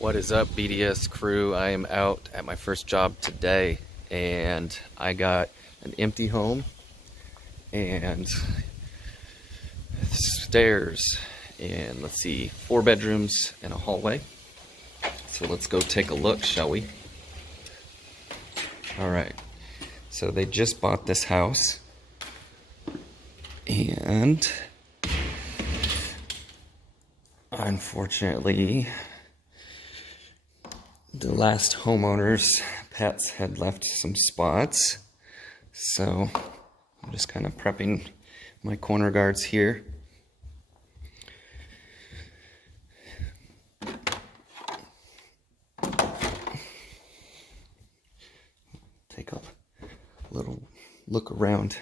What is up, BDS crew? I am out at my first job today, and I got an empty home and stairs, and let's see, 4 bedrooms and a hallway. So let's go take a look, shall we? All right, so they just bought this house, and unfortunately, the last homeowner's pets had left some spots, so I'm just kind of prepping my corner guards here. Take a little look around.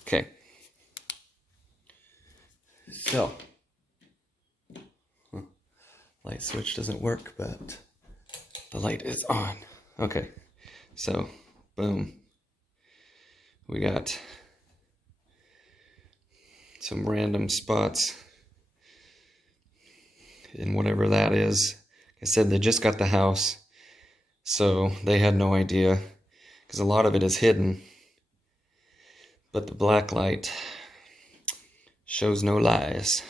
Okay. So, light switch doesn't work, but the light is on. Okay, so boom. We got some random spots in whatever that is. Like I said, they just got the house, so they had no idea, because a lot of it is hidden, but the black light shows no lies.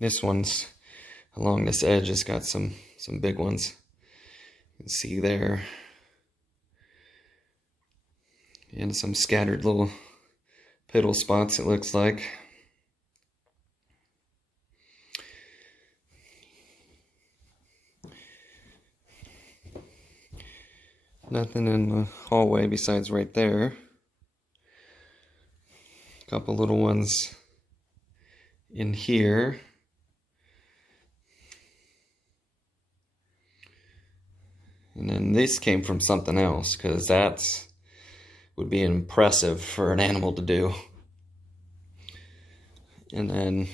This one's along this edge has got some big ones. You can see there. And some scattered little piddle spots, it looks like. Nothing in the hallway besides right there. A couple little ones in here. And then this came from something else, because that's would be impressive for an animal to do. And then,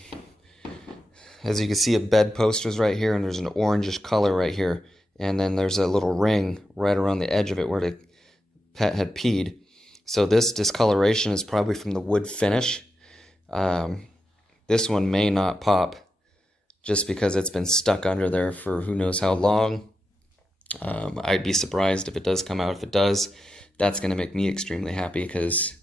as you can see, a bedpost is right here, and there's an orangish color right here. And then there's a little ring right around the edge of it where the pet had peed. So this discoloration is probably from the wood finish. This one may not pop just because it's been stuck under there for who knows how long. I'd be surprised if it does come out. If it does, that's going to make me extremely happy, because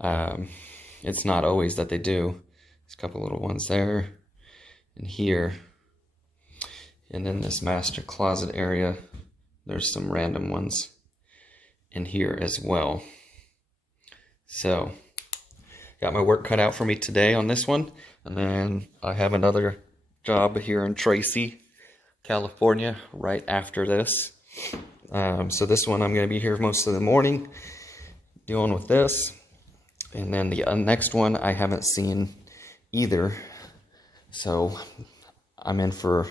it's not always that they do. There's a couple little ones there and here. And then this master closet area, there's some random ones in here as well. So, got my work cut out for me today on this one. And then I have another job here in Tracy, California, right after this. So this one I'm going to be here most of the morning dealing with this. And then the next one I haven't seen either. So I'm in for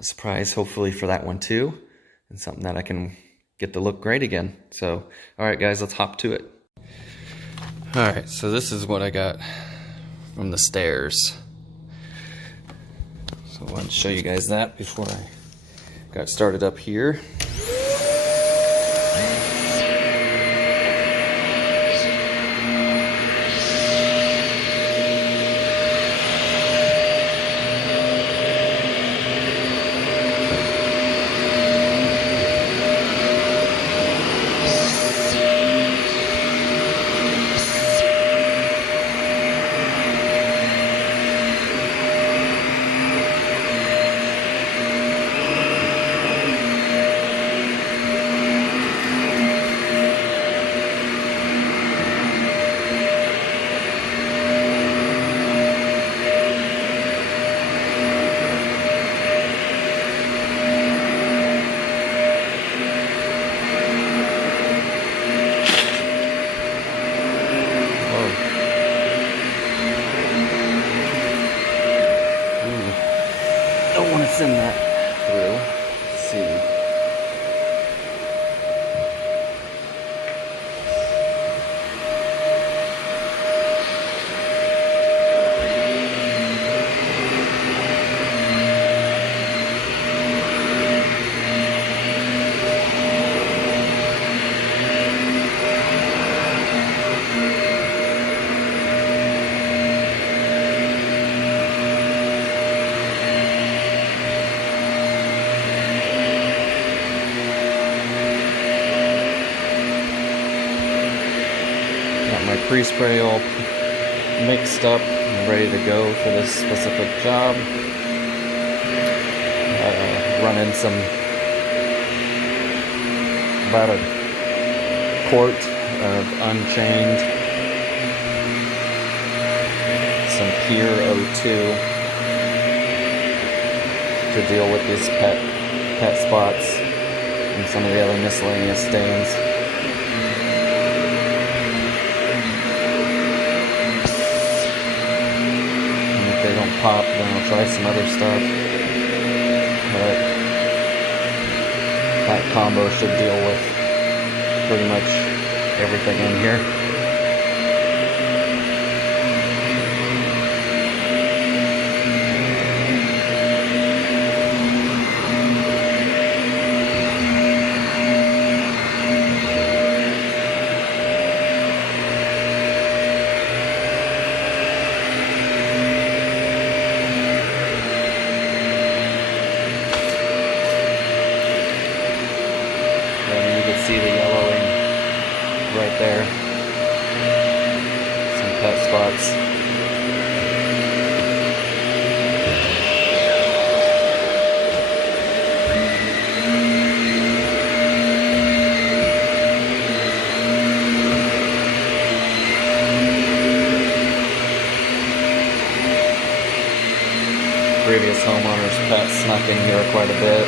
a surprise, hopefully, for that one too. And something that I can get to look great again. So, alright guys, let's hop to it. Alright, so this is what I got from the stairs. So I wanted to show you guys that before I got started up here. Don't want to send that through. Let's see. grease spray all mixed up and ready to go for this specific job. Run in about a quart of Unchained, some Pure O2 to deal with these pet spots and some of the other miscellaneous stains. And if they don't pop, then I'll try some other stuff. But that combo should deal with pretty much everything in here. See the yellowing right there. Some pet spots. Previous homeowner's pet snuck in here quite a bit.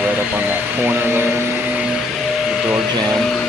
Right up on that corner there, the door jamb.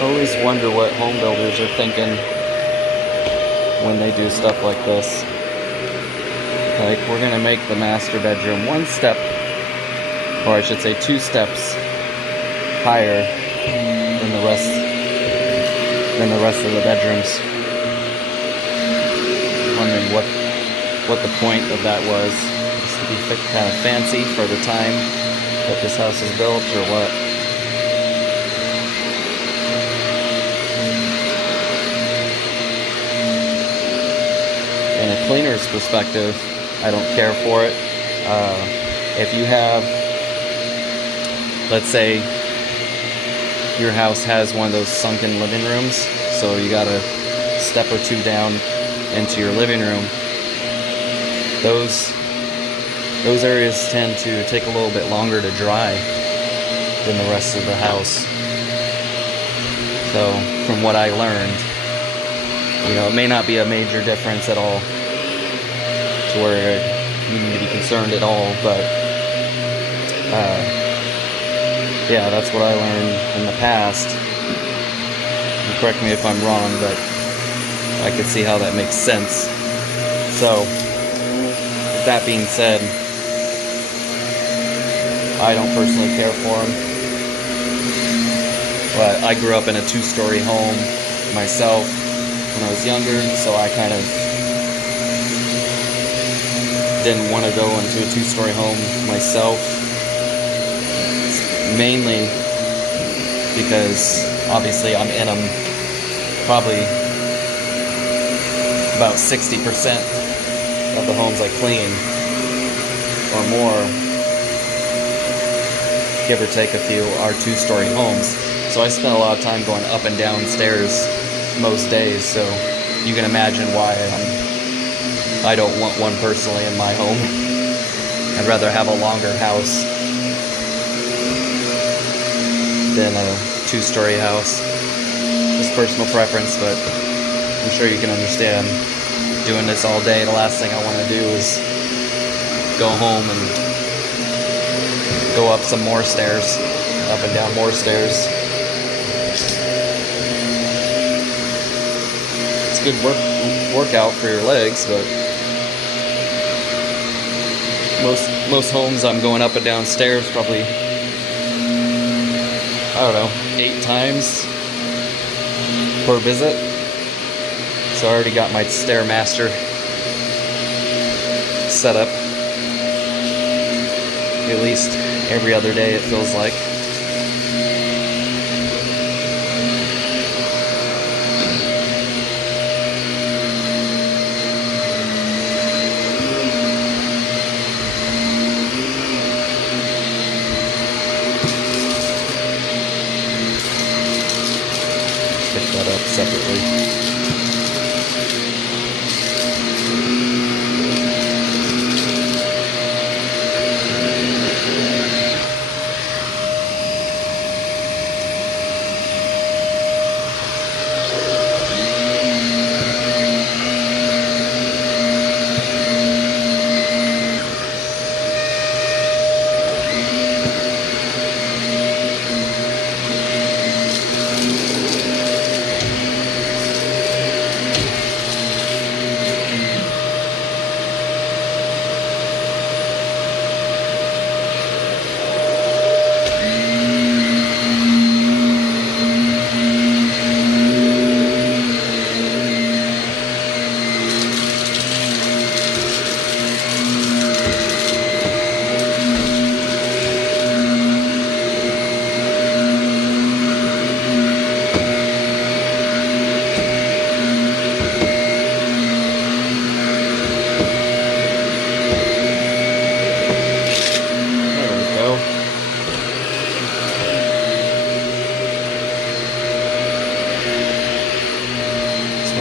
I always wonder what home builders are thinking when they do stuff like this. Like, we're gonna make the master bedroom one step, or I should say 2 steps higher than the rest of the bedrooms. Wondering what the point of that was. Just to be kind of fancy for the time that this house was built, or what? In a cleaner's perspective, I don't care for it. If you have, let's say, your house has one of those sunken living rooms, so you got a step or 2 down into your living room. Those areas tend to take a little bit longer to dry than the rest of the house. So, from what I learned, it may not be a major difference at all to where you need to be concerned at all, but yeah, that's what I learned in the past. And correct me if I'm wrong, but I could see how that makes sense. So, with that being said, I don't personally care for them. But I grew up in a 2-story home myself when I was younger, so I kind of didn't want to go into a 2-story home myself. Mainly because obviously I'm in them probably about 60% of the homes I clean, or more, give or take a few, are 2-story homes. So I spend a lot of time going up and down stairs most days, so you can imagine why I don't want one personally in my home. I'd rather have a longer house than a 2-story house. Just personal preference, but I'm sure you can understand. Doing this all day, the last thing I want to do is go home and go up some more stairs, up and down more stairs. It's a good workout for your legs, but most homes I'm going up and down stairs probably, I don't know, 8 times per visit. So I already got my Stairmaster set up at least every other day, it feels like. Pick that up separately.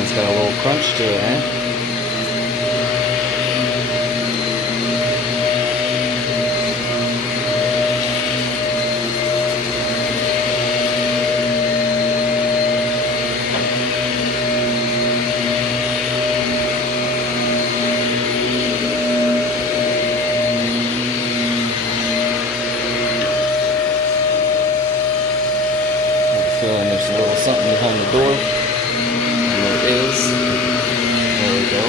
Got a little crunch to it, eh? feeling there's a little something behind the door. And there is. There we go.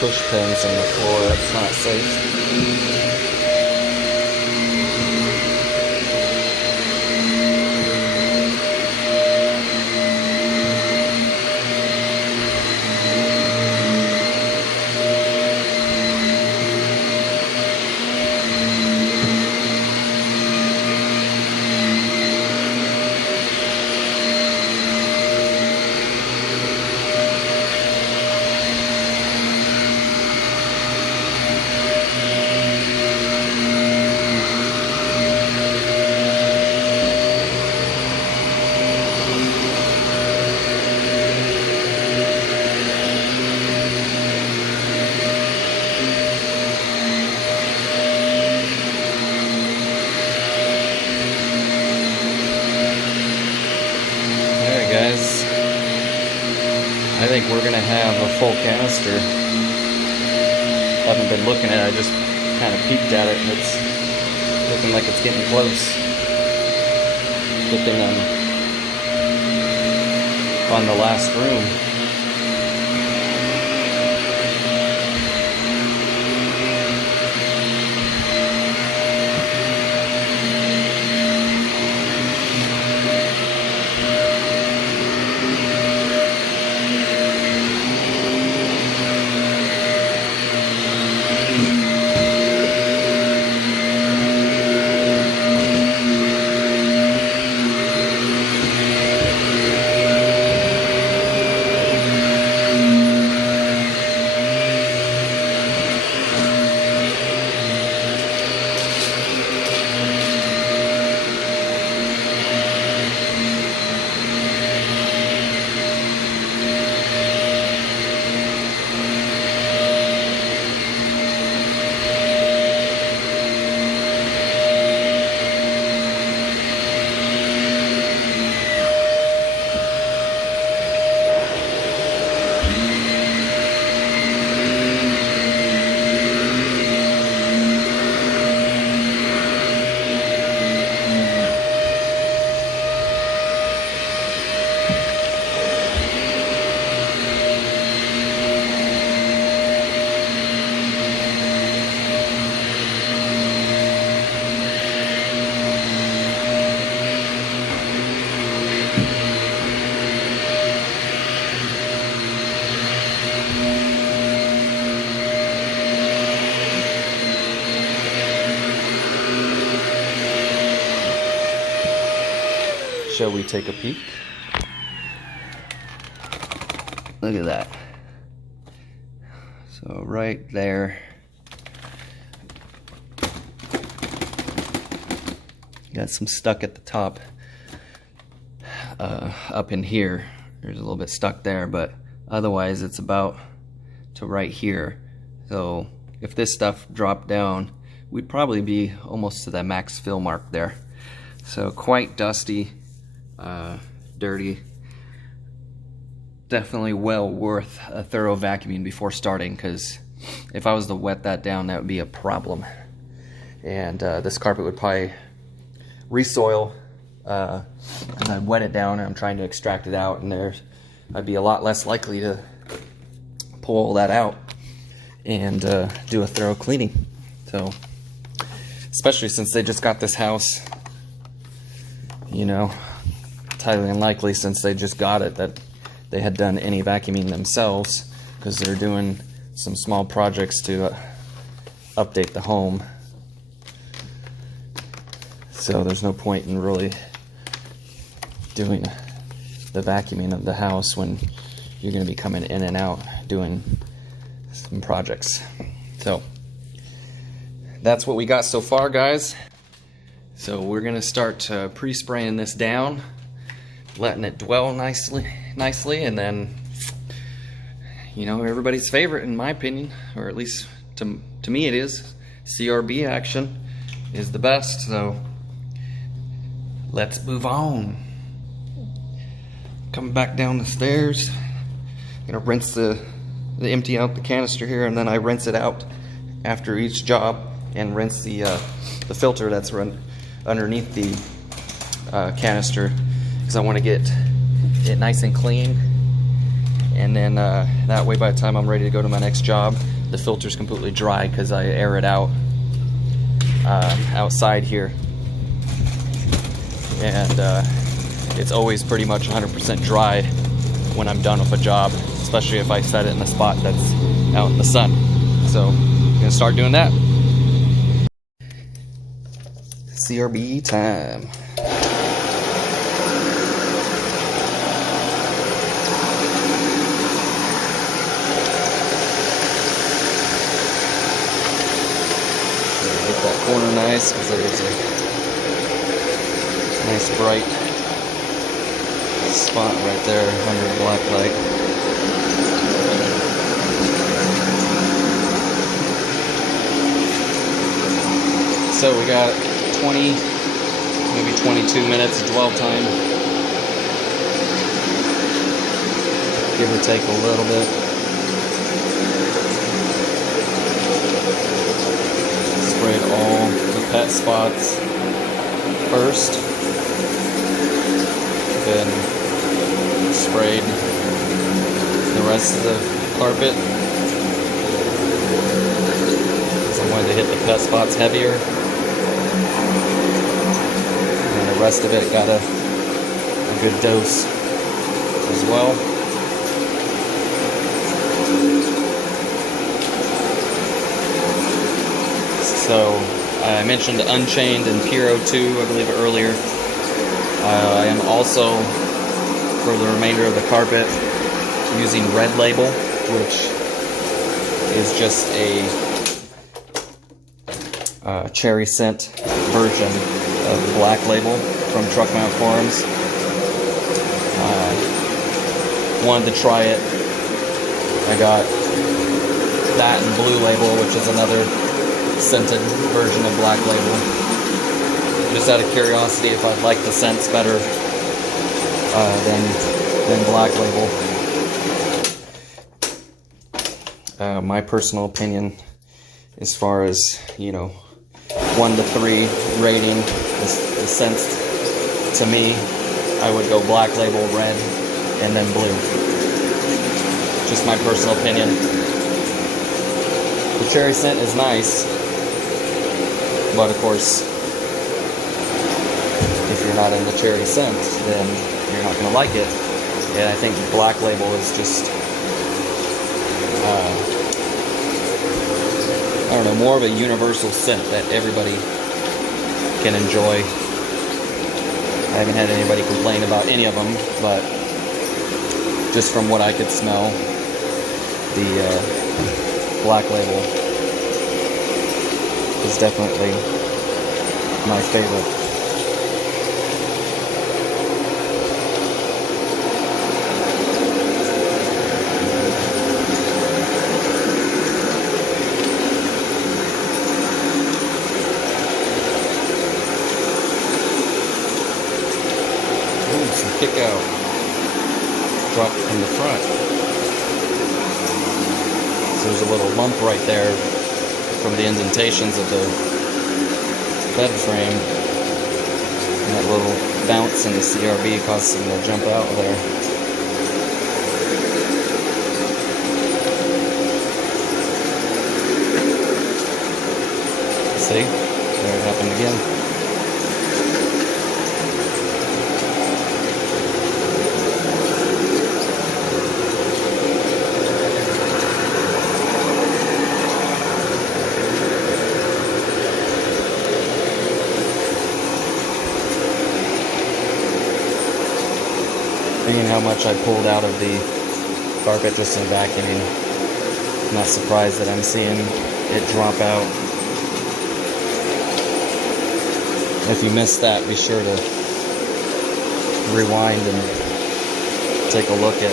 Push pins on the floor, that's not safe. Guys, I think we're gonna have a full canister. Haven't been looking at it, I just kind of peeked at it and it's looking like it's getting close. Good thing I'm on the last room. Shall we take a peek? Look at that. So right there, got some stuck at the top. Up in here, there's a little bit stuck there, but otherwise it's about to right here. So if this stuff dropped down, we'd probably be almost to that max fill mark there. So quite dusty. Dirty. Definitely well worth a thorough vacuuming before starting, because if I was to wet that down, that would be a problem. And this carpet would probably resoil, and I'd wet it down and I'm trying to extract it out, and I'd be a lot less likely to pull that out and do a thorough cleaning. So, especially since they just got this house, you know, highly unlikely since they just got it that they had done any vacuuming themselves, because they're doing some small projects to update the home. So there's no point in really doing the vacuuming of the house when you're going to be coming in and out doing some projects. So that's what we got so far, guys. So we're gonna start pre-spraying this down, letting it dwell nicely, and then, you know, everybody's favorite, in my opinion, or at least to me it is, CRB action is the best. So let's move on. Coming back down the stairs, gonna rinse empty out the canister here, and then I rinse it out after each job and rinse the filter that's run underneath the canister, because I want to get it nice and clean, and then that way by the time I'm ready to go to my next job, the filter's completely dry, because I air it out outside here, and it's always pretty much 100% dry when I'm done with a job, especially if I set it in a spot that's out in the sun. So I'm gonna start doing that. CRB time. Get that corner nice, because there's a nice bright spot right there under the black light. So we got 20, maybe 22 minutes of dwell time, give or take a little bit. Sprayed all the pet spots first, then sprayed the rest of the carpet, because I wanted to hit the pet spots heavier. The rest of it got a good dose as well. So I mentioned Unchained and Puro 2, I believe, earlier. I am also, for the remainder of the carpet, using Red Label, which is just a cherry scent version of the Black Label from Truck Mount Forums. Wanted to try it. I got that and Blue Label, which is another scented version of Black Label. Just out of curiosity if I'd like the scents better than Black Label. My personal opinion, as far as, you know, 1 to 3 rating the scents, to me, I would go Black Label, Red, and then Blue. Just my personal opinion. The cherry scent is nice, but of course, if you're not in the cherry scent, then you're not going to like it. And I think Black Label is just, I don't know, more of a universal scent that everybody can enjoy. I haven't had anybody complain about any of them, but just from what I could smell, the Black Label is definitely my favorite. Some kick out drop from the front. So there's a little lump right there from the indentations of the bed frame, and that little bounce in the CRB caused them to jump out there. See? There it happened again. Seeing how much I pulled out of the carpet just in vacuuming, I'm not surprised that I'm seeing it drop out If you missed that, be sure to rewind and take a look at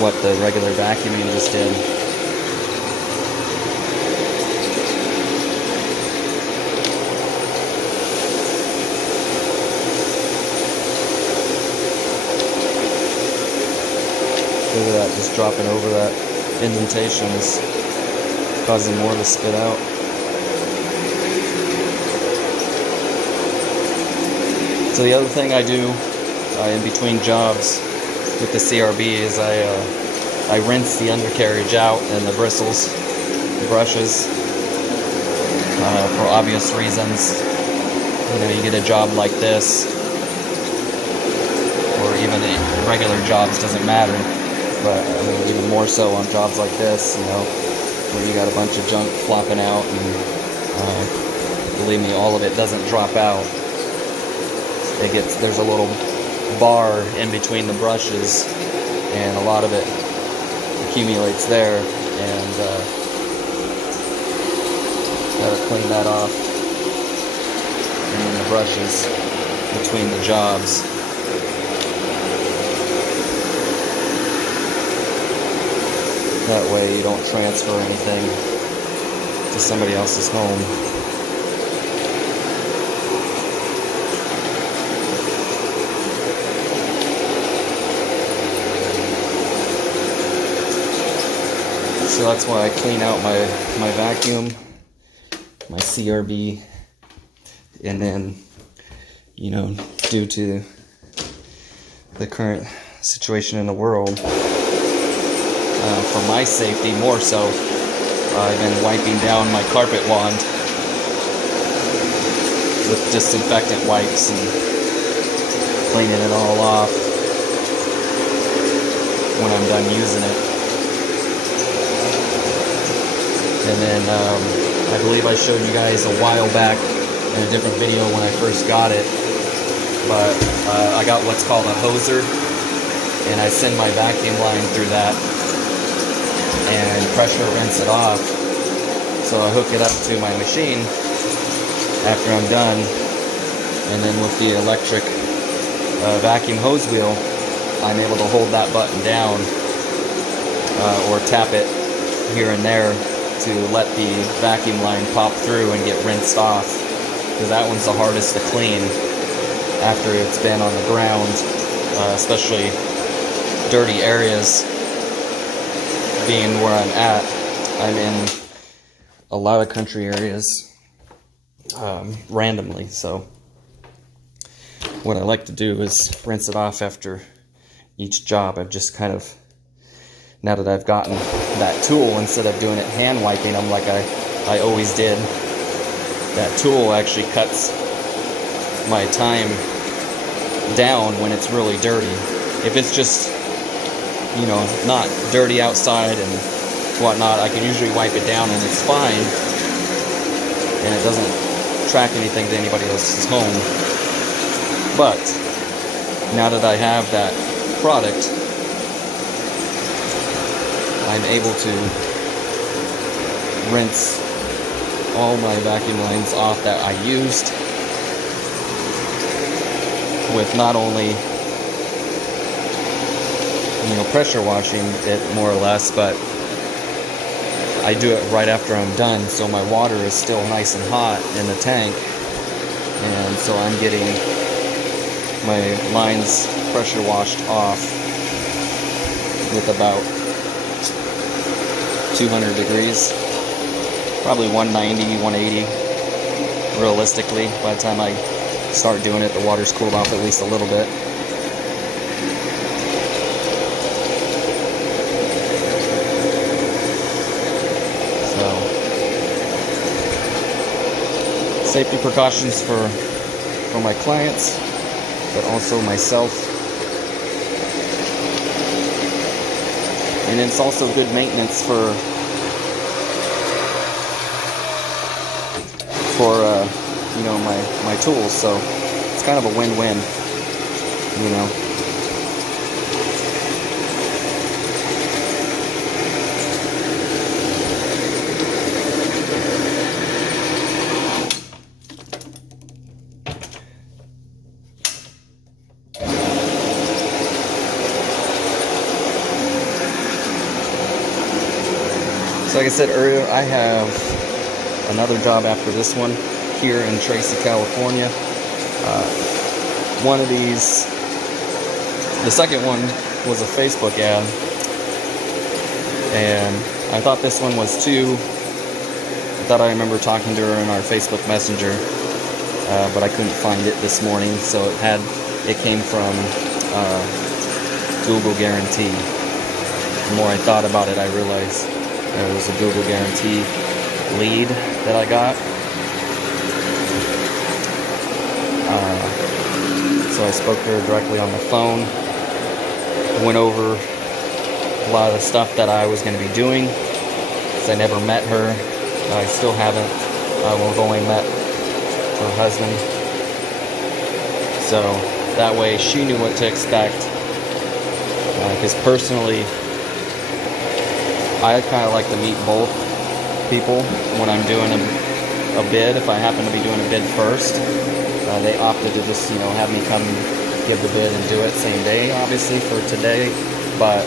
what the regular vacuuming just did. Look at that, just dropping over that indentation is causing more to spit out. So the other thing I do in between jobs with the CRB is I rinse the undercarriage out and the bristles, the brushes, for obvious reasons. You know, you get a job like this, or even regular jobs, doesn't matter, but I mean, even more so on jobs like this, you know, where you got a bunch of junk flopping out, and believe me, all of it doesn't drop out. There's a little bar in between the brushes, and a lot of it accumulates there, and gotta clean that off. And then the brushes between the jobs. That way you don't transfer anything to somebody else's home. So that's why I clean out my vacuum, my CRB, and then, you know, due to the current situation in the world, for my safety more so, I've been wiping down my carpet wand with disinfectant wipes and cleaning it all off when I'm done using it. And then I believe I showed you guys a while back in a different video when I first got it, but I got what's called a hoser, and I send my vacuum line through that and pressure rinse it off. So I hook it up to my machine after I'm done, and then with the electric vacuum hose wheel, I'm able to hold that button down or tap it here and there to let the vacuum line pop through and get rinsed off, because that one's the hardest to clean after it's been on the ground, especially dirty areas. Being where I'm at, I'm in a lot of country areas randomly, so what I like to do is rinse it off after each job. I've just kind of, now that I've gotten that tool, instead of doing it hand wiping them like I always did, that tool actually cuts my time down when it's really dirty. If it's just, you know, not dirty outside and whatnot, I can usually wipe it down and it's fine, and it doesn't track anything to anybody else's home. But now that I have that product, I'm able to rinse all my vacuum lines off that I used with not only, you know, pressure washing it more or less, but I do it right after I'm done, so my water is still nice and hot in the tank, and so I'm getting my lines pressure washed off with about 200 degrees, probably 190, 180 realistically. By the time I start doing it, the water's cooled off at least a little bit. Safety precautions for my clients, but also myself. And it's also good maintenance for you know, my tools. So it's kind of a win-win, you know. So like I said earlier, I have another job after this one here in Tracy, California. One of these, the second one was a Facebook ad, and I thought this one was too. I thought I remember talking to her in our Facebook Messenger, but I couldn't find it this morning, so it came from Google Guarantee. The more I thought about it, I realized it was a Google Guarantee lead that I got. So I spoke to her directly on the phone, went over a lot of the stuff that I was going to be doing, because I never met her. I still haven't. We've only met her husband. So that way she knew what to expect. Because personally, I kind of like to meet both people when I'm doing a bid. If I happen to be doing a bid first, they opted to just, have me come give the bid and do it same day, obviously, for today. But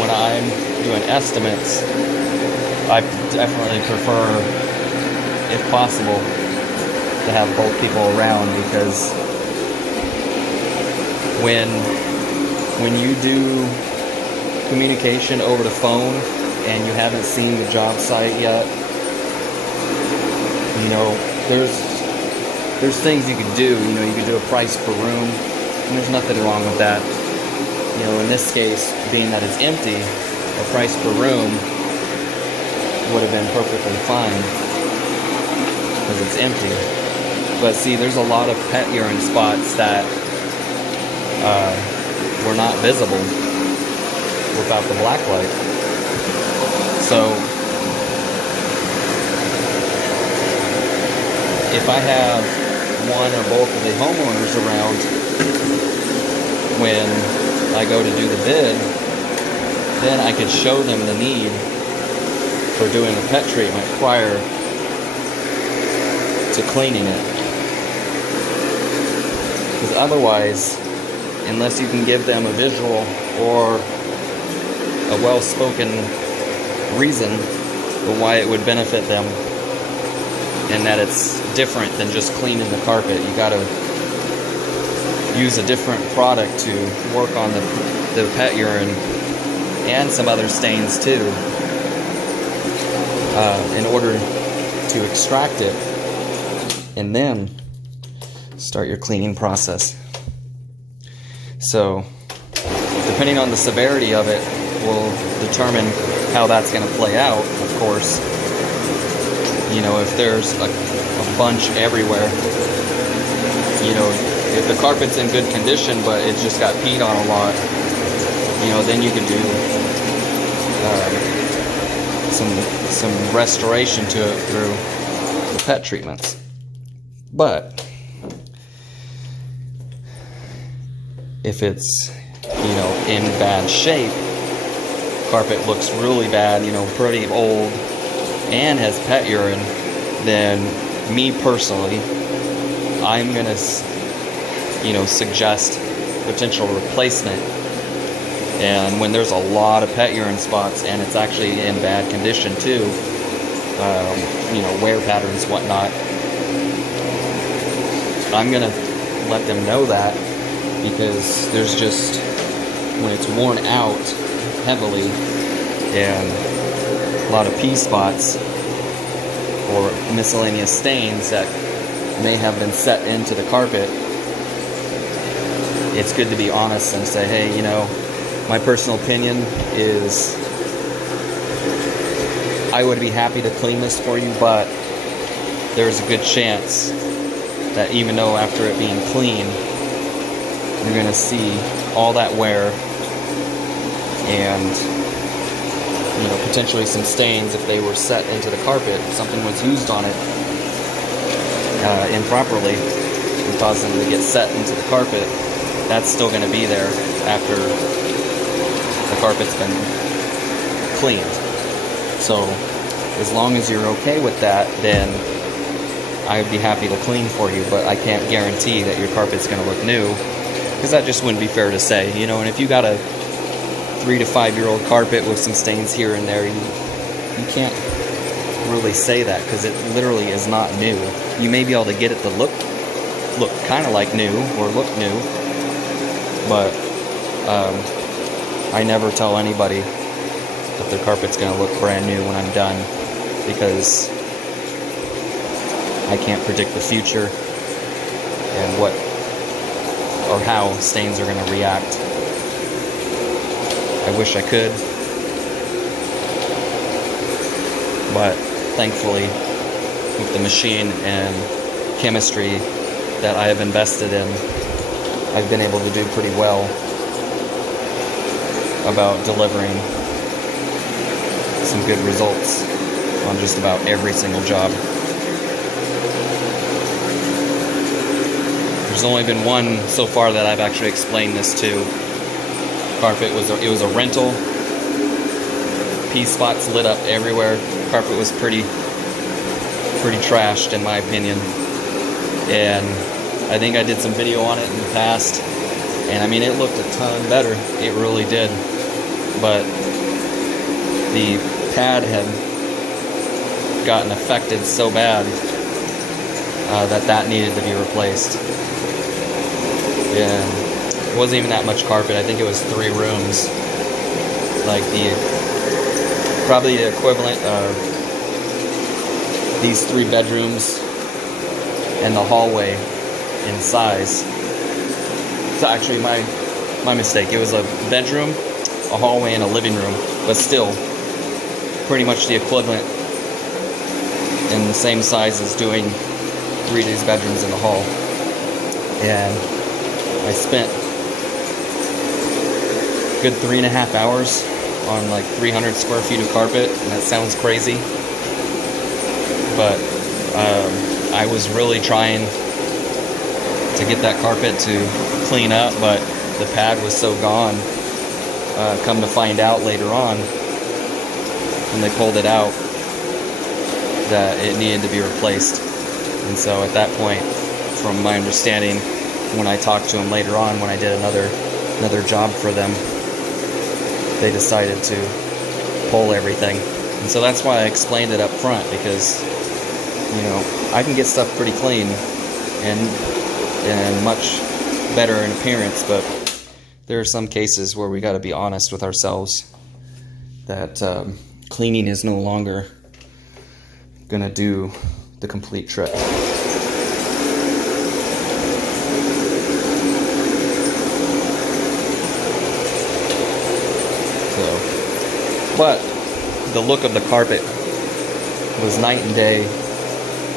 when I'm doing estimates, I definitely prefer, if possible, to have both people around, because when you do communication over the phone and you haven't seen the job site yet, there's things you could do. You could do a price per room, and there's nothing wrong with that. In this case, being that it's empty, a price per room would have been perfectly fine because it's empty. But see, there's a lot of pet urine spots that were not visible without the black light. So if I have one or both of the homeowners around when I go to do the bid, then I could show them the need for doing a pet treatment prior to cleaning it. Because otherwise, unless you can give them a visual or a well-spoken reason for why it would benefit them, and that it's different than just cleaning the carpet, you gotta use a different product to work on the pet urine and some other stains too, in order to extract it and then start your cleaning process. So depending on the severity of it will determine how that's going to play out, of course. If there's a bunch everywhere, if the carpet's in good condition but it's just got peed on a lot, then you could do some restoration to it through the pet treatments. But if it's in bad shape, carpet looks really bad, pretty old, and has pet urine, then me personally, I'm gonna suggest potential replacement. And when there's a lot of pet urine spots and it's actually in bad condition too, wear patterns, whatnot, I'm gonna let them know that, because there's just, when it's worn out heavily and a lot of pee spots or miscellaneous stains that may have been set into the carpet, it's good to be honest and say, hey, my personal opinion is I would be happy to clean this for you, but there's a good chance that even though after it being clean, you're going to see all that wear and potentially some stains if they were set into the carpet, if something was used on it improperly and caused them to get set into the carpet, that's still going to be there after the carpet's been cleaned. So as long as you're okay with that, then I would be happy to clean for you, but I can't guarantee that your carpet's going to look new, because that just wouldn't be fair to say, and if you got a 3 to 5 year old carpet with some stains here and there, you can't really say that, because it literally is not new. You may be able to get it to look kind of like new or look new, but I never tell anybody that their carpet's going to look brand new when I'm done, because I can't predict the future and what or how stains are going to react. I wish I could, but thankfully, with the machine and chemistry that I have invested in, I've been able to do pretty well about delivering some good results on just about every single job. There's only been one so far that I've actually explained this to. Carpet was a rental. Pea spots lit up everywhere. Carpet was pretty trashed in my opinion, and I think I did some video on it in the past, and I mean, it looked a ton better. It really did, but the pad had gotten affected so bad that needed to be replaced. And it wasn't even that much carpet. I think it was 3 rooms, like probably the equivalent of these 3 bedrooms and the hallway in size. So actually, my mistake. It was a bedroom, a hallway, and a living room, but still pretty much the equivalent in the same size as doing 3 of these bedrooms in the hall. And I spent a good 3.5 hours on like 300 square feet of carpet, and that sounds crazy, but I was really trying to get that carpet to clean up, but the pad was so gone. Come to find out later on, when they pulled it out, that it needed to be replaced. And so at that point, from my understanding, when I talked to them later on, when I did another job for them, they decided to pull everything. And so that's why I explained it up front, because, you know, I can get stuff pretty clean and much better in appearance, but there are some cases where we got to be honest with ourselves that cleaning is no longer gonna do the complete trick. But the look of the carpet was night and day.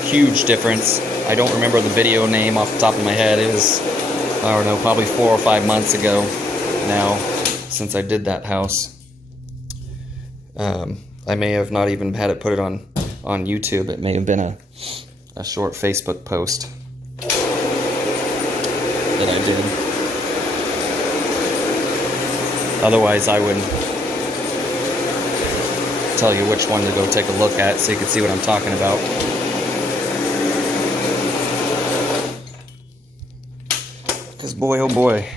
Huge difference. I don't remember the video name off the top of my head. It was, I don't know, probably 4 or 5 months ago now since I did that house. I may have not even had it put it on YouTube. It may have been a short Facebook post that I did. Otherwise, I would tell you which one to go take a look at so you can see what I'm talking about. Because boy, oh boy,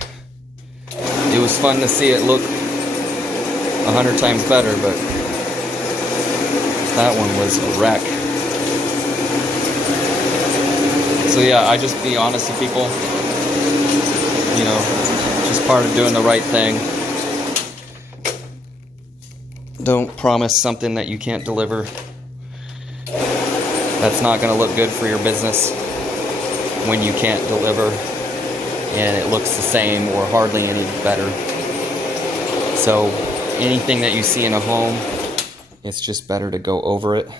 it was fun to see it look 100 times better, but that one was a wreck. So yeah, I just be honest with people. You know, just part of doing the right thing. Don't promise something that you can't deliver. That's not going to look good for your business when you can't deliver and it looks the same or hardly any better. So anything that you see in a home, it's just better to go over it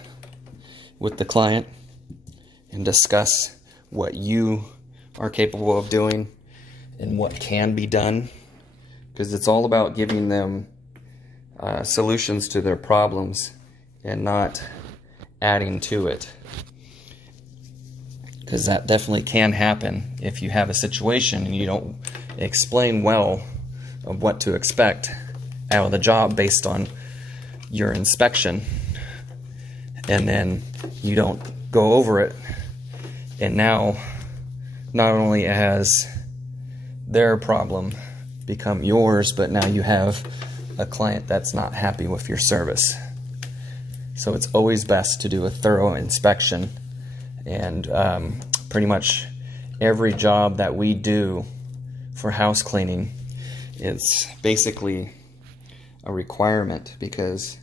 with the client and discuss what you are capable of doing and what can be done, because it's all about giving them solutions to their problems and not adding to it, because that definitely can happen if you have a situation and you don't explain well of what to expect out of the job based on your inspection, and then you don't go over it, and now not only has their problem become yours, but now you have a client that's not happy with your service. So it's always best to do a thorough inspection, and pretty much every job that we do for house cleaning, it's basically a requirement, because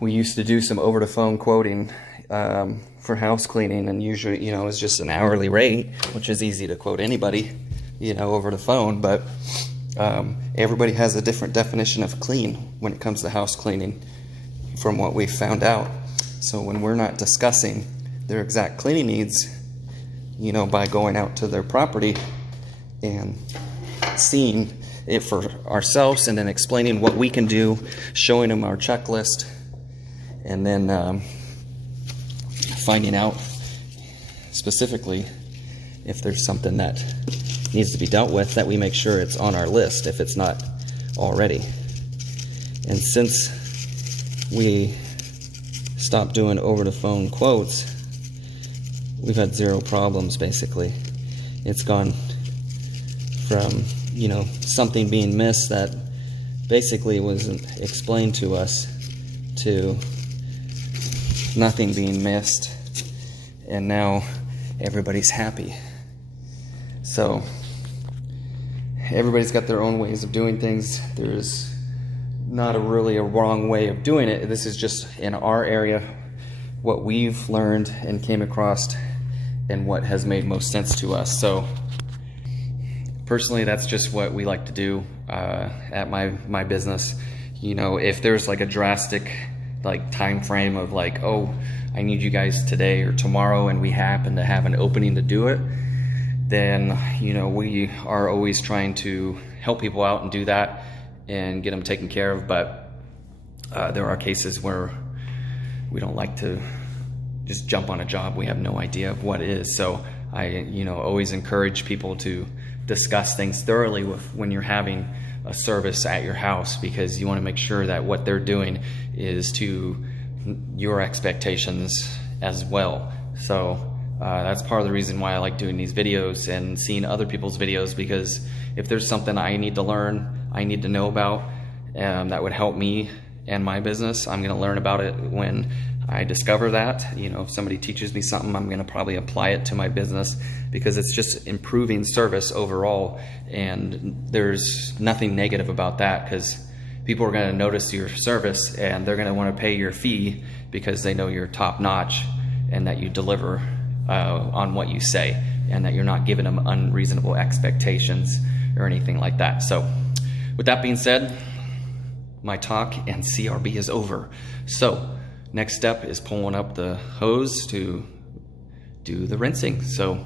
we used to do some over the phone quoting for house cleaning, and usually, you know, it's just an hourly rate, which is easy to quote anybody, you know, over the phone. But everybody has a different definition of clean when it comes to house cleaning, from what we've found out. So when we're not discussing their exact cleaning needs, you know, by going out to their property and seeing it for ourselves, and then explaining what we can do, showing them our checklist, and then finding out specifically if there's something that needs to be dealt with, that we make sure it's on our list if it's not already. And since we stopped doing over the phone quotes, we've had zero problems basically. It's gone from, you know, something being missed that basically wasn't explained to us, to nothing being missed, and now everybody's happy. So everybody's got their own ways of doing things. There's not really a wrong way of doing it. This is just in our area what we've learned and came across, and what has made most sense to us. So personally, that's just what we like to do at my business. You know, if there's like a drastic like time frame of like, oh, I need you guys today or tomorrow, and we happen to have an opening to do it, then, you know, we are always trying to help people out and do that and get them taken care of. But there are cases where we don't like to just jump on a job we have no idea of what it is. So I, you know, always encourage people to discuss things thoroughly when you're having a service at your house, because you want to make sure that what they're doing is to your expectations as well. So that's part of the reason why I like doing these videos and seeing other people's videos, because if there's something I need to learn, I need to know about, that would help me and my business, I'm going to learn about it when I discover that. You know, if somebody teaches me something, I'm going to probably apply it to my business, because it's just improving service overall, and there's nothing negative about that, because people are going to notice your service and they're going to want to pay your fee because they know you're top notch and that you deliver on what you say, and that you're not giving them unreasonable expectations or anything like that. So with that being said, my talk and CRB is over. So next step is pulling up the hose to do the rinsing. So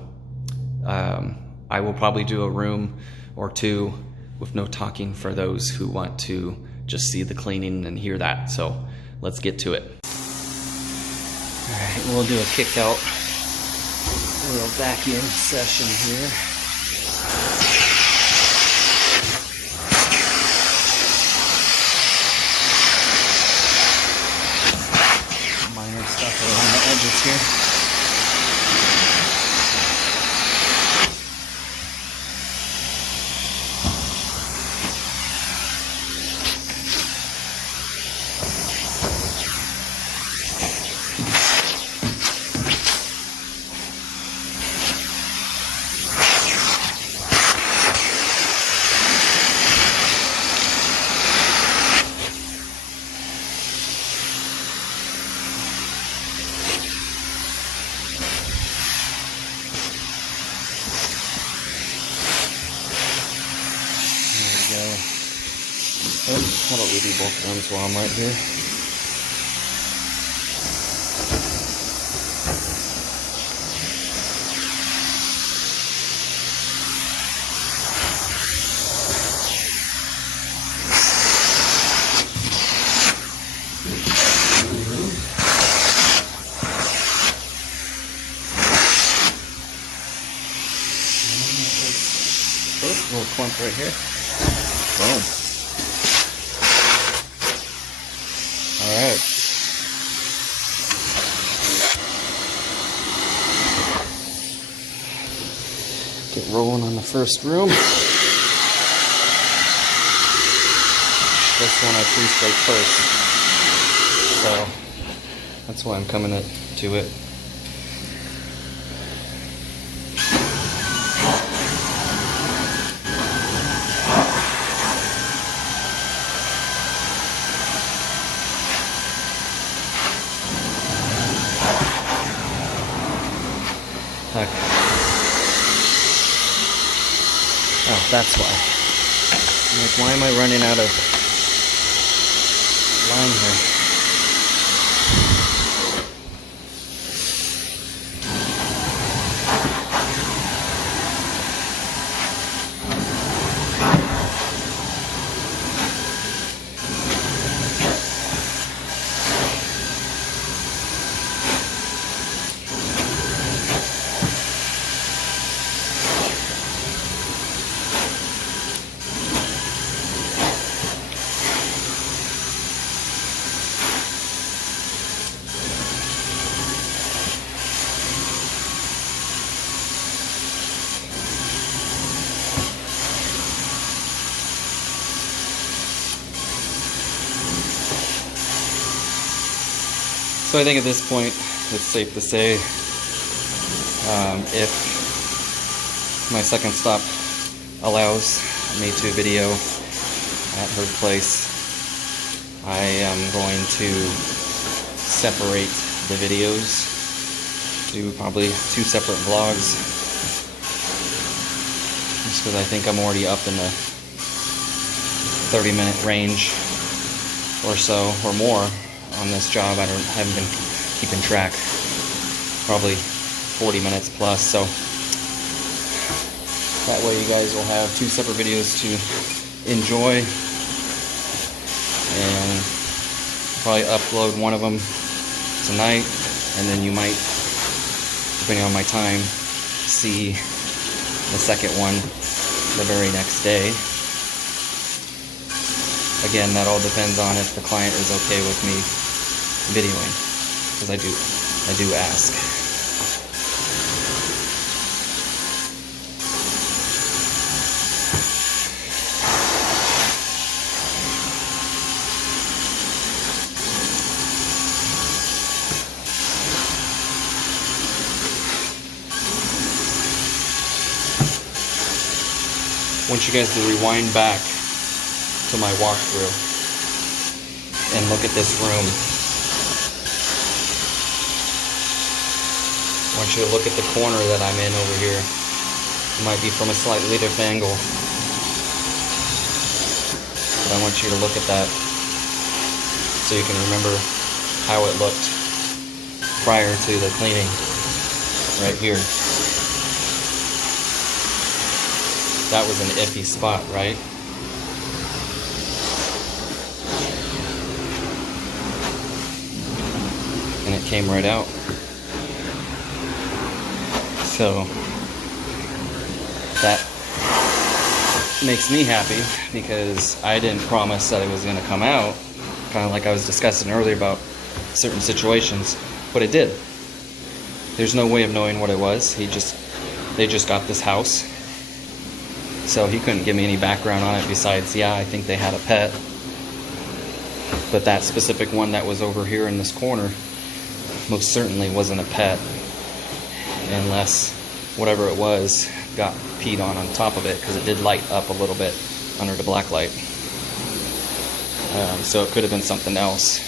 I will probably do a room or two with no talking for those who want to just see the cleaning and hear that. So let's get to it. All right, we'll do a kick out little vacuum session here. Minor stuff around the edges here. How about we do both ends while I'm right here? Oh, little clump right here. Boom. Alright. Get rolling on the first room. This one I pre-sprayed first, so that's why I'm coming to it. Okay. Oh, that's why. I'm like, why am I running out of line here? So I think at this point, it's safe to say, if my second stop allows me to video at her place, I am going to separate the videos, do probably 2 separate vlogs, just because I think I'm already up in the 30-minute range or so, or more. On this job, I haven't been keeping track. Probably 40 minutes plus, so that way you guys will have 2 separate videos to enjoy, and probably upload one of them tonight, and then you might, depending on my time, see the second one the very next day. Again, that all depends on if the client is okay with me videoing, because I do ask. I want you guys to rewind back to my walkthrough and look at this room. I want you to look at the corner that I'm in over here. It might be from a slightly different angle, but I want you to look at that so you can remember how it looked prior to the cleaning right here. That was an iffy spot, right? And it came right out. So that makes me happy, because I didn't promise that it was going to come out, kind of like I was discussing earlier about certain situations, but it did. There's no way of knowing what it was. They just got this house, so he couldn't give me any background on it besides, yeah, I think they had a pet, but that specific one that was over here in this corner most certainly wasn't a pet, unless whatever it was got peed on top of it, because it did light up a little bit under the black light. So it could have been something else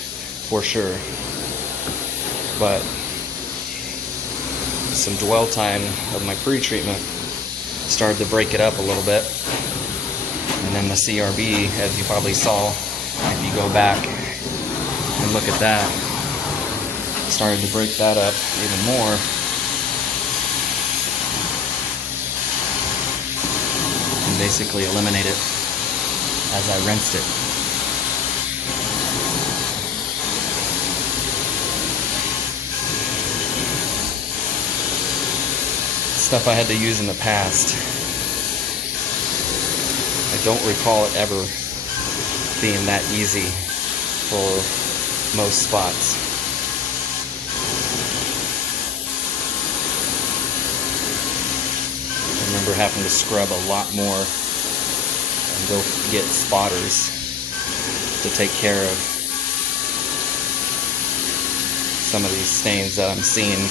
for sure, but some dwell time of my pre-treatment started to break it up a little bit, and then the CRB, as you probably saw if you go back and look at that, started to break that up even more, and basically eliminate it as I rinsed it. Stuff I had to use in the past. I don't recall it ever being that easy for most spots. I remember having to scrub a lot more and go get spotters to take care of some of these stains that I'm seeing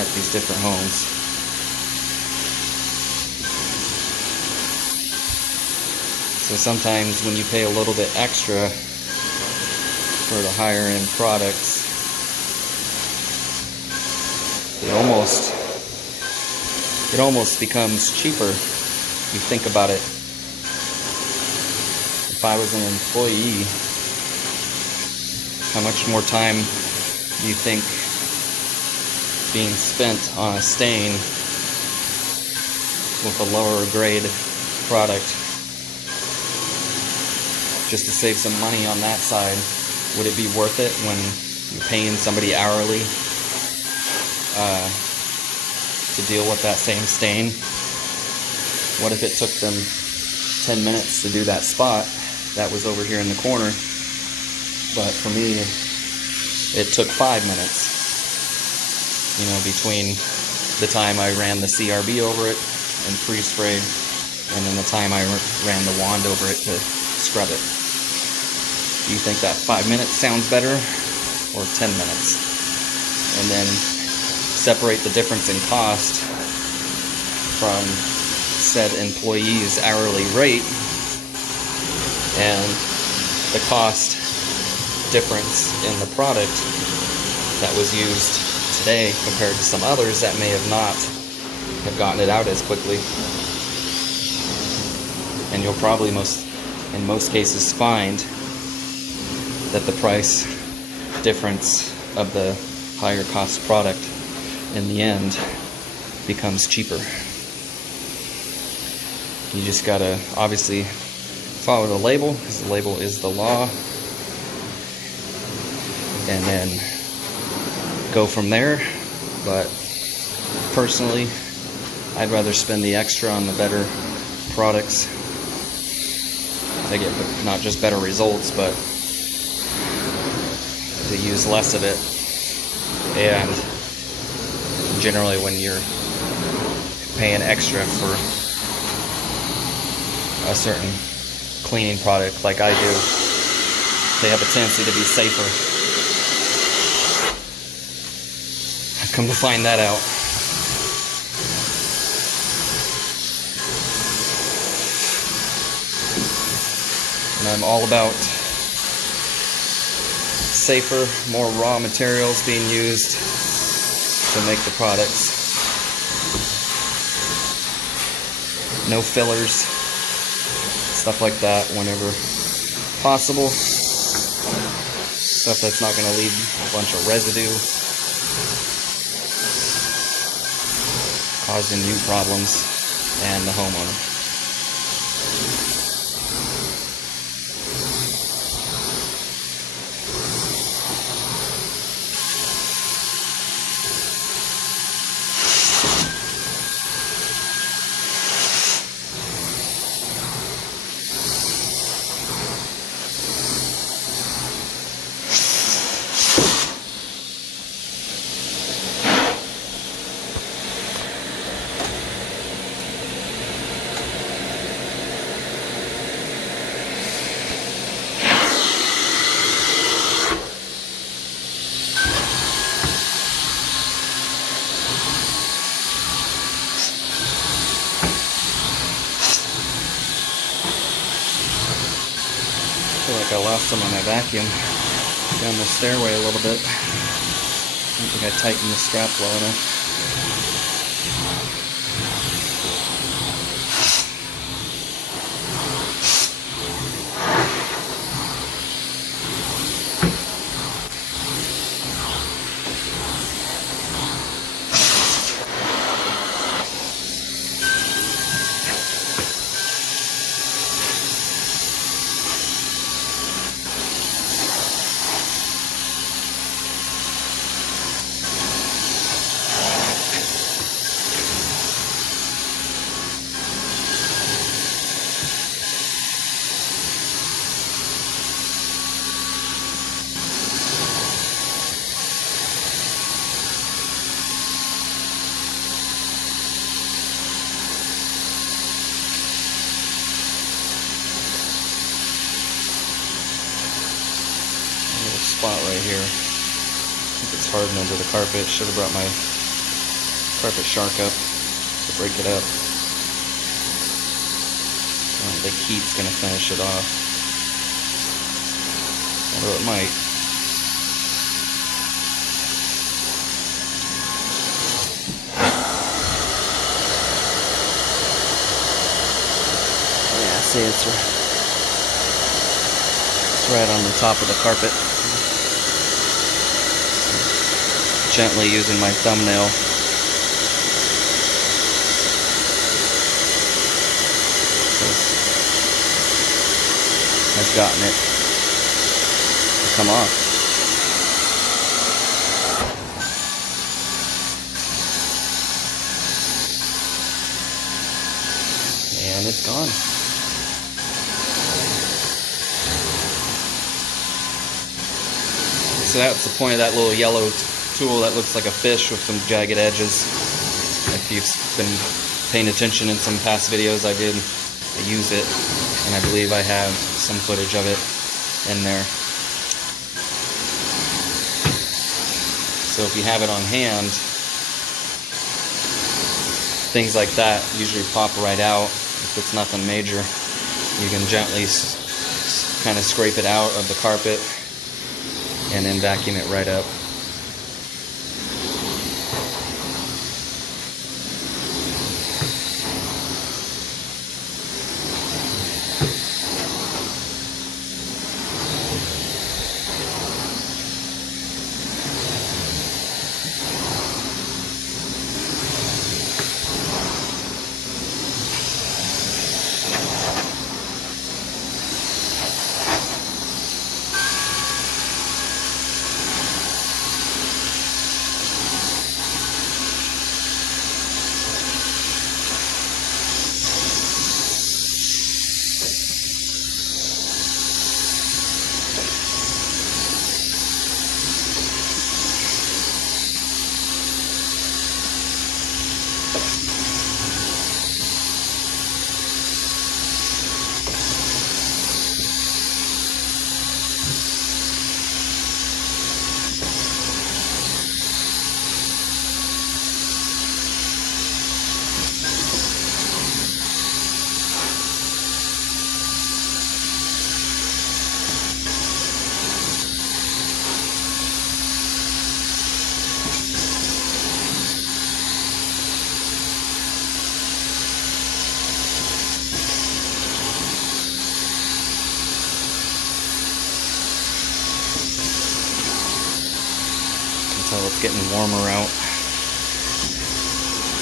at these different homes. So sometimes when you pay a little bit extra for the higher end products, it almost becomes cheaper. You think about it. If I was an employee, how much more time do you think being spent on a stain with a lower grade product just to save some money on that side? Would it be worth it when you're paying somebody hourly to deal with that same stain? What if it took them 10 minutes to do that spot that was over here in the corner, but for me it took 5 minutes, you know, between the time I ran the CRB over it and pre-sprayed and then the time I ran the wand over it to scrub it? Do you think that 5 minutes sounds better or 10 minutes? And then separate the difference in cost from said employee's hourly rate and the cost difference in the product that was used today compared to some others that may have not have gotten it out as quickly. And you'll probably in most cases find that the price difference of the higher cost product in the end becomes cheaper. You just gotta obviously follow the label, because the label is the law, and then go from there. But personally, I'd rather spend the extra on the better products. I get not just better results, but to use less of it. And generally when you're paying extra for a certain cleaning product like I do, they have a tendency to be safer. I've come to find that out. And I'm all about safer, more raw materials being used to make the products. No fillers, stuff like that whenever possible. Stuff that's not going to leave a bunch of residue, causing you problems and the homeowner. I feel like I lost some of my vacuum down the stairway a little bit. I don't think I tightened the strap well enough. spot right here. I think it's hardened under the carpet. Should have brought my carpet shark up to break it up. I don't think heat's going to finish it off, although it might. Yeah, see, it's right on the top of the carpet. Gently using my thumbnail. Has gotten it to come off. And it's gone. So that's the point of that little yellow tool that looks like a fish with some jagged edges. If you've been paying attention in some past videos I use it, and I believe I have some footage of it in there. So if you have it on hand, things like that usually pop right out. If it's nothing major, you can gently kind of scrape it out of the carpet and then vacuum it right up. It's getting warmer out.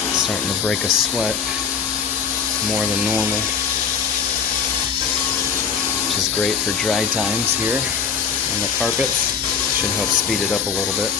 It's starting to break a sweat more than normal, which is great for dry times here on the carpets. Should help speed it up a little bit.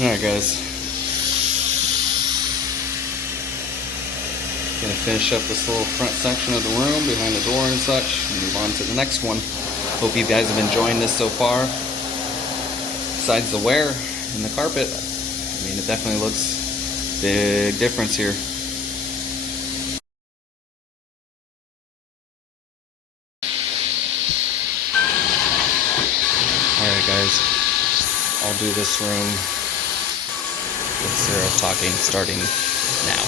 Alright guys, Gonna finish up this little front section of the room behind the door and such, and move on to the next one. Hope you guys have been enjoying this so far. Besides the wear and the carpet, I mean, it definitely looks big difference here. Alright guys, I'll do this room with zero talking starting now.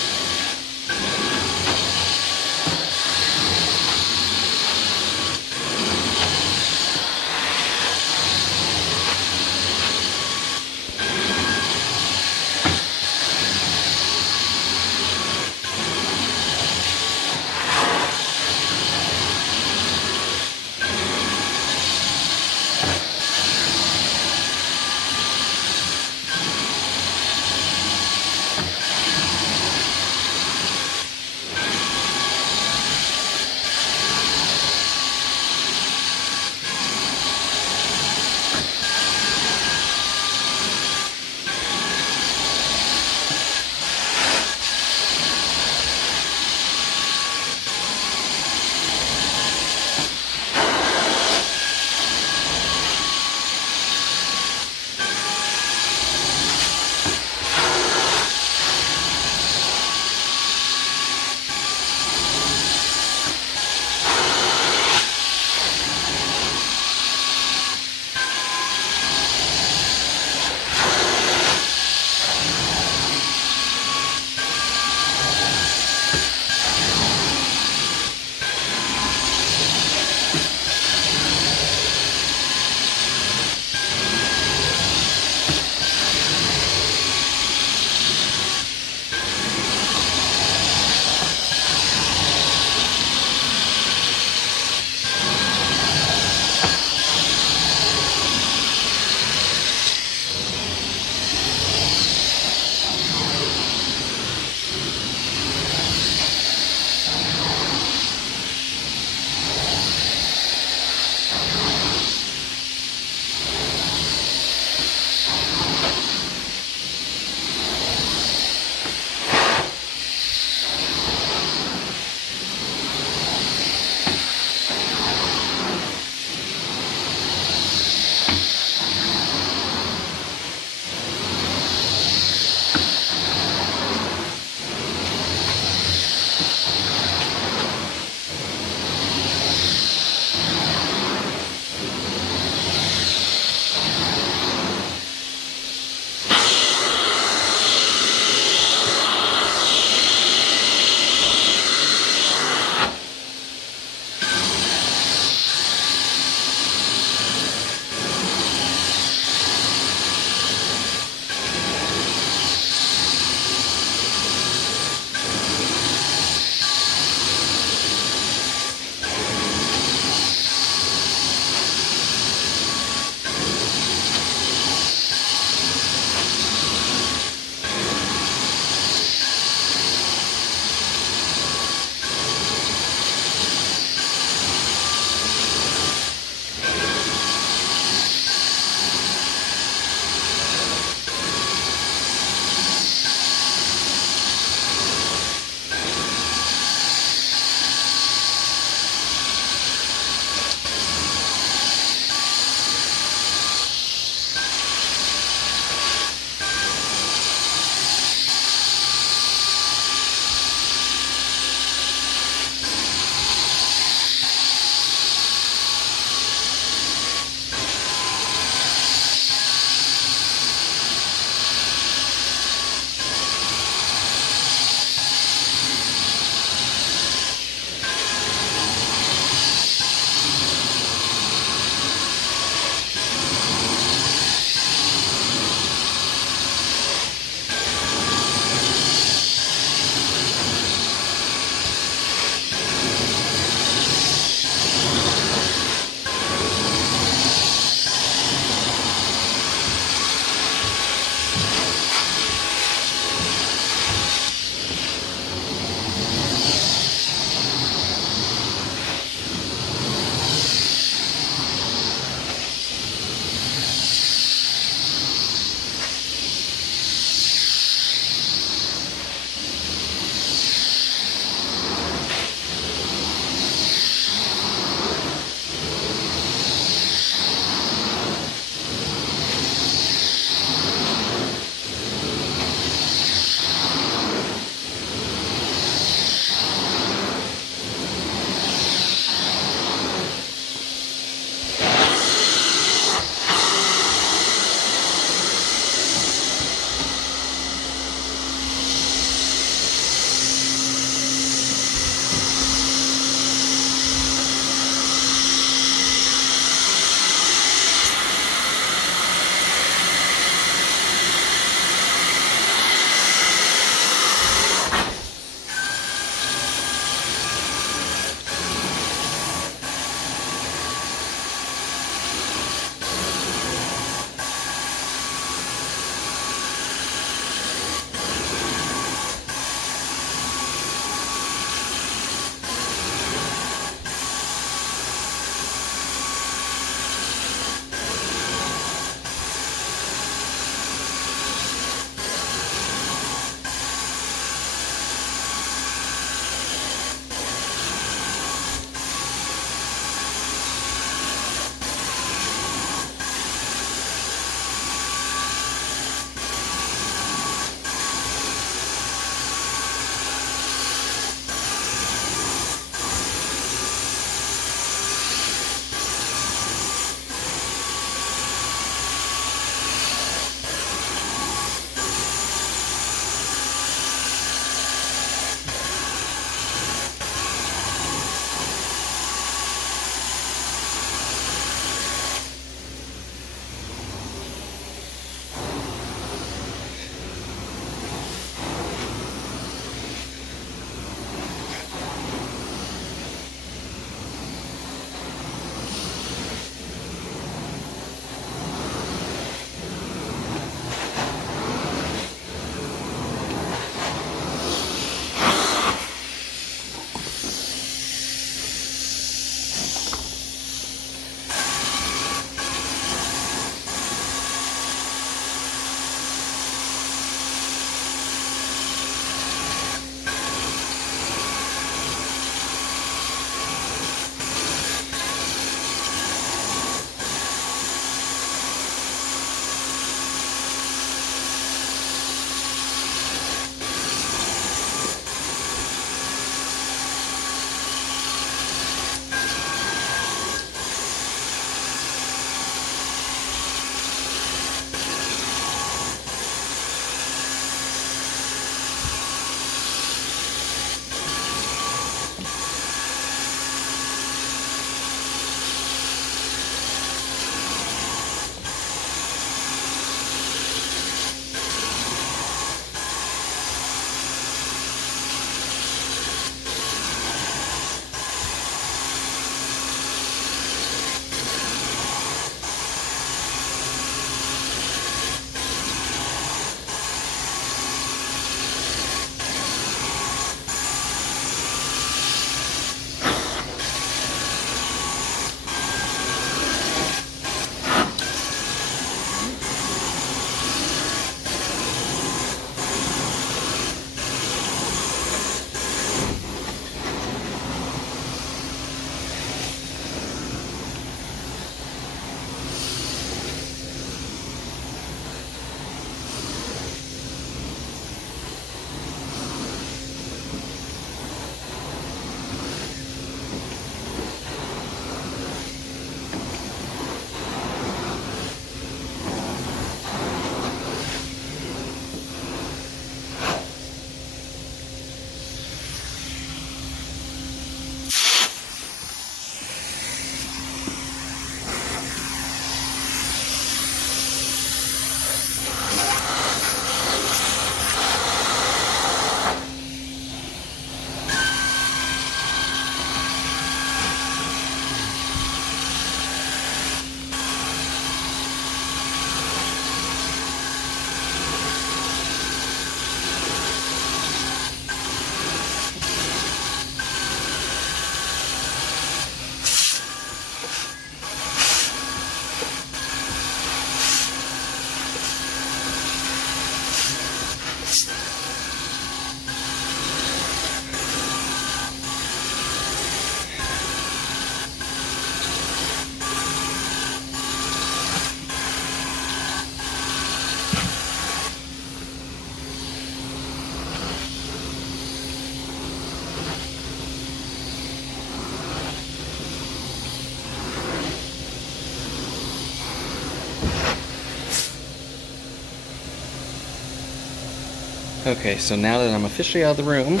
Okay, so now that I'm officially out of the room,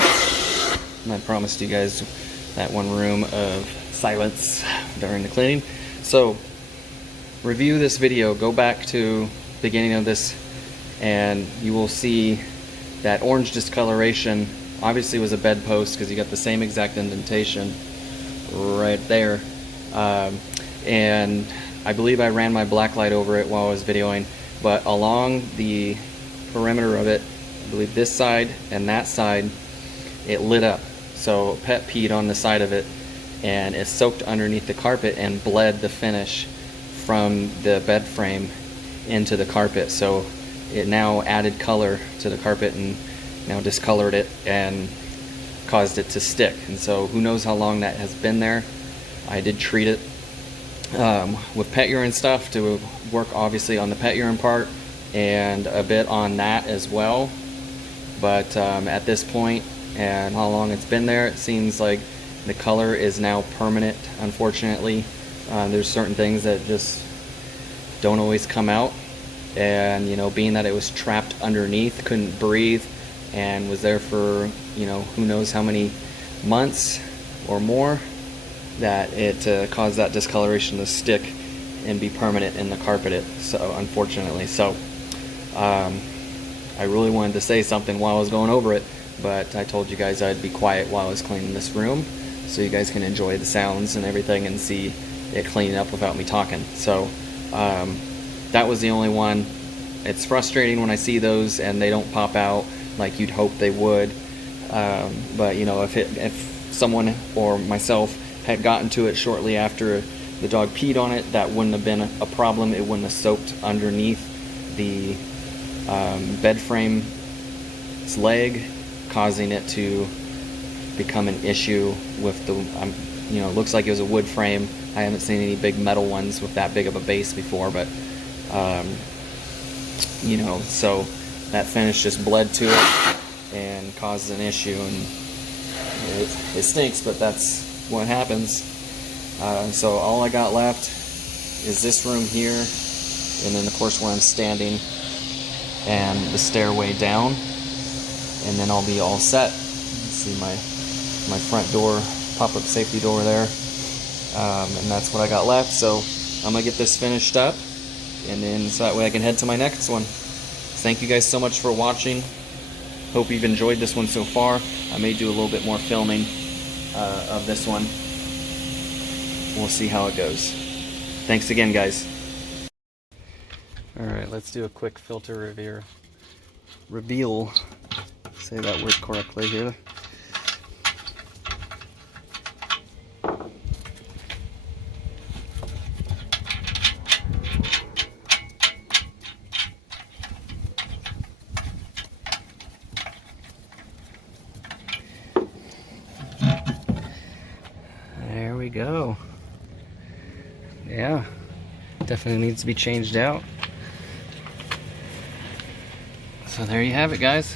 and I promised you guys that one room of silence during the cleaning. So, review this video, go back to the beginning of this, and you will see that orange discoloration obviously was a bedpost because you got the same exact indentation right there. And I believe I ran my black light over it while I was videoing, but along the perimeter of it, I believe this side and that side, it lit up. So Pet peed on the side of it, and it soaked underneath the carpet and bled the finish from the bed frame into the carpet. So it now added color to the carpet and now discolored it and caused it to stick. And so who knows how long that has been there. I did treat it with pet urine stuff to work obviously on the pet urine part and a bit on that as well. But at this point and how long it's been there, it seems like the color is now permanent, unfortunately. There's certain things that just don't always come out, and you know, being that it was trapped underneath, couldn't breathe, and was there for, you know, who knows how many months or more, that it caused that discoloration to stick and be permanent in the carpet. So unfortunately, so I really wanted to say something while I was going over it, but I told you guys I'd be quiet while I was cleaning this room so you guys can enjoy the sounds and everything and see it cleaning up without me talking. So that was the only one. It's frustrating when I see those and they don't pop out like you'd hope they would, but you know, if someone or myself had gotten to it shortly after the dog peed on it, that wouldn't have been a problem. It wouldn't have soaked underneath the bed frame's leg, causing it to become an issue with the, you know, it looks like it was a wood frame. I haven't seen any big metal ones with that big of a base before, but you know, so that finish just bled to it and caused an issue, and it stinks, but that's what happens. So all I got left is this room here, and then of course where I'm standing, and the stairway down, and then I'll be all set. See my front door, pop-up safety door there, and that's what I got left. So I'm gonna get this finished up, and then so that way I can head to my next one. Thank you guys so much for watching. Hope you've enjoyed this one so far. I may do a little bit more filming of this one. We'll see how it goes. Thanks again, guys. Alright, let's do a quick filter reveal. Say that word correctly here. There we go. Yeah, definitely needs to be changed out. So there you have it, guys.